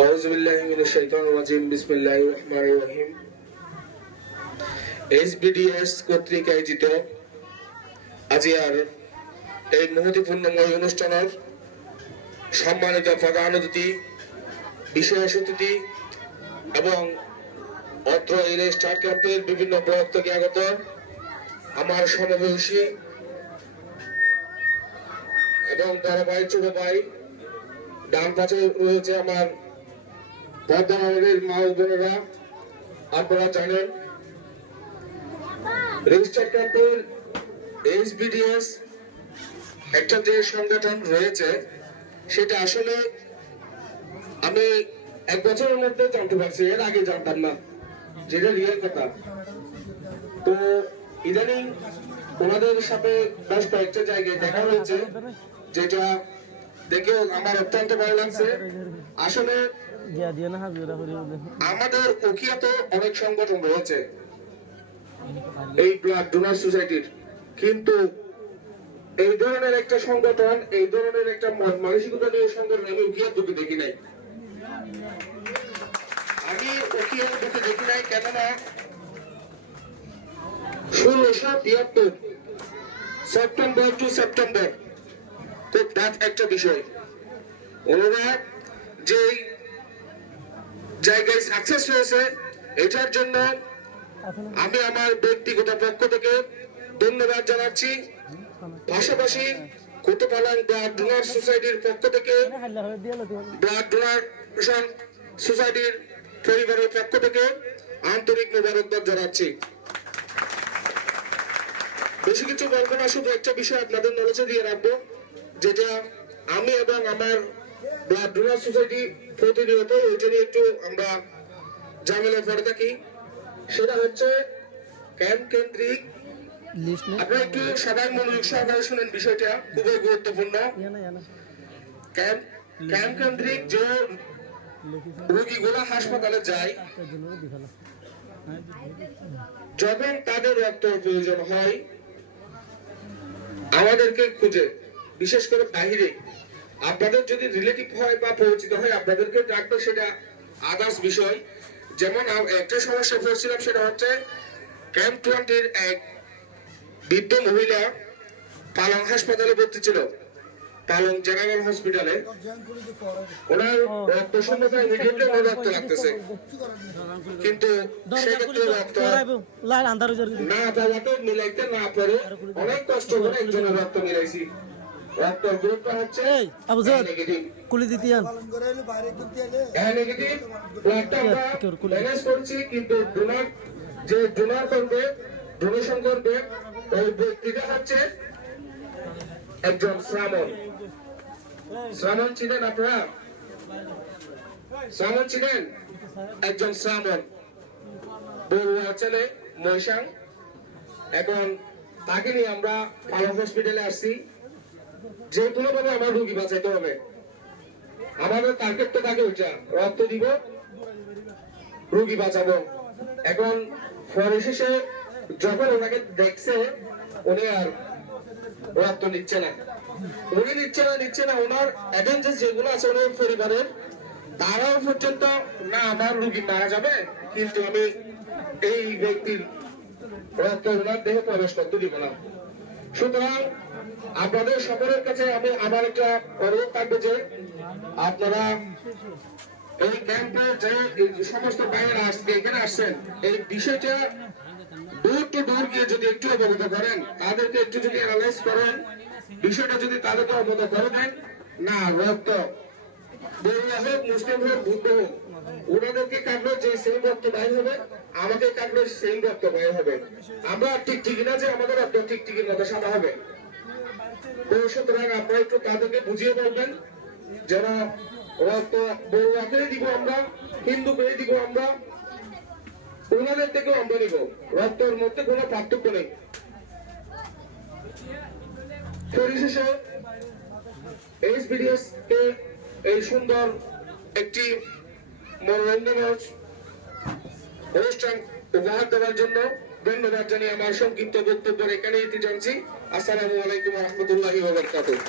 আউযু বিল্লাহি মিনাশ শাইতানির রাজিম বিসমিল্লাহির রহমানির রহিম। এসবিডিএস কর্তৃক আয়োজিত আজিয়ার এই মহতিপূর্ণময় অনুষ্ঠানের সম্মানিত প্রধান অতিথি, বিশেষ অতিথি এবং অত্র এই স্টার ক্যাম্পের বিভিন্ন ব্লক থেকে আগত আমার সমবয়সী এবং বড় ভাই, ছোট ভাই, ডান পাশে রয়েছে আমার বর্ধমানের মা ও বোনেরা। আপনারা জানেন রেজিস্টার ক্যাম্পের এসবিডিএস একটা যে সংগঠন রয়েছে সেটা আসলে আমি এক বছরের মধ্যে জানতে পারছি, এর আগে জানতাম না, যেটা রিয়েল কথা। তো ইদানিং ওনাদের সাথে বেশ কয়েকটা জায়গায় দেখা হয়েছে, যেটা দেখেও আমার অত্যন্ত ভালো লাগছে। আসলে আমাদের উকিয়াতে অনেক সংগঠন রয়েছে এই ব্লাড ডোনার সোসাইটির, কিন্তু এই ধরনের একটা সংগঠন, এই ধরনের একটা মানসিকতা নিয়ে সংগঠন আমি উকিয়ার দুটো দেখি নাই। আমি উকিয়ার দুটো দেখি নাই কেননা 1673 সেপ্টেম্বর টু সেপ্টেম্বর খুব ডাক একটা বিষয়। ওনারা যে জায়গায় সাকসেস হয়েছে এটার জন্য আমি আমার ব্যক্তিগত পক্ষ থেকে ধন্যবাদ জানাচ্ছি। পাশাপাশি কুতুবপালং ব্লাড ডোনার সোসাইটির পক্ষ থেকে, ব্লাড ডোনেশন সোসাইটির পরিবারের পক্ষ থেকে আন্তরিক মোবারকবাদ জানাচ্ছি। বেশি কিছু বলবো না, শুধু একটা বিষয় আপনাদের নলেজে দিয়ে রাখবো, যেটা আমি এবং আমার ব্লাড ডোনার সোসাইটি প্রতিনিয়ত ওইটা নিয়ে একটু আমরা ঝামেলা পড়ে থাকি। সেটা হচ্ছে ক্যাম্প কেন্দ্রিক। আপনারা একটু সবাই মনোযোগ সহকারে শুনেন, বিষয়টা খুবই গুরুত্বপূর্ণ। ক্যাম্প কেন্দ্রিক যে রোগীগুলা হাসপাতালে যায়, যখন তাদের রক্ত প্রয়োজন হয় আমাদেরকে খুঁজে, বিশেষ করে বাহিরে আপনাদের যদি রিলেটিভ হয় বা পরিচিত হয় আপনাদেরকে ডাকবে, সেটা আদার্স বিষয়। যেমন একটা সমস্যা পড়ছিলাম, সেটা হচ্ছে ক্যাম্প 20-র এক বৃদ্ধ মহিলা পালং হাসপাতালে ভর্তি ছিল, পালং জেনারেল হসপিটালে। ওনার রক্ত সমস্যায় ইমিডিয়েটলি ওনার রক্ত লাগতেছে, কিন্তু সেক্ষেত্রে রক্ত না পাওয়াতে মিলাইতে না পারে অনেক কষ্ট করে একজনের রক্ত মিলাইছি। রক্তের গ্রুপটা হচ্ছে নেগেটিভ, নেগেটিভ ব্লাডটা আমরা ম্যানেজ করছি, কিন্তু ডোনার যে ডোনার করবে, ডোনেশন করবে, ওই ব্যক্তিটা হচ্ছে একজন শ্রামণ। শ্রামণ ছিলেন আপনারা? শ্রামণ ছিলেন একজন শ্রামণ, বড়ুয়া ছেলে মহিষাং। এখন তাকে নিয়ে আমরা পালং হসপিটালে আসছি। যে কোনো ভাবে আমার রোগী বাঁচাইতে হবে, আমাদের টার্গেট তো তাকে ওইটা, রক্ত দিব, রোগী বাঁচাবো। এখন পরে শেষে যখন ওনাকে দেখছে, উনি আর রক্ত নিচ্ছে না, উনি নিচ্ছে না, ওনার অ্যাটেন্ডেন্স যেগুলো আছে ওনার পরিবারের, তারাও পর্যন্ত না আমার রোগী মারা যাবে, কিন্তু আমি এই ব্যক্তির রক্ত ওনার দেহে প্রবেশ করতে দিব না। সুতরাং আপনাদের সকলের কাছে আমি আমার একটা অনুরোধ থাকবে যে আপনারা এই ক্যাম্পে যে সমস্ত বাইরে আজকে এখানে আসছেন, এই বিষয়টা দূর টু দূর গিয়ে যদি একটু অবগত করেন, তাদেরকে একটু যদি অ্যানালাইজ করেন, বিষয়টা যদি তাদেরকে অবগত করে দেন, না রক্ত বড়ুয়া হোক, মুসলিম হোক, বুদ্ধ হোক, ওনাদেরকে কাটলো যে সেম রক্ত বাইর হবে, আমাকে কাটলো সেম রক্ত বাইর হবে। আমরা ঠিক না যে আমাদের রক্ত টিকটিকির মতো সাদা হবে। তো সুতরাং আপনারা একটু তাদেরকে বুঝিয়ে বলবেন যেন রক্ত বড়ুয়াকে দিব আমরা, হিন্দুকে দিব আমরা, ওনাদের থেকেও আমরা নিব, রক্তের মধ্যে কোনো পার্থক্য নেই। পরিশেষে এসবিডিএস কে এই সুন্দর একটি মনোরঞ্জনের অনুষ্ঠান উপহার দেওয়ার জন্য ধন্যবাদ জানিয়ে আমার সংক্ষিপ্ত বক্তব্য এখানে ইতি জানছি। আসসালামু আলাইকুম ওয়া রাহমাতুল্লাহি ওয়া বারাকাতুহু।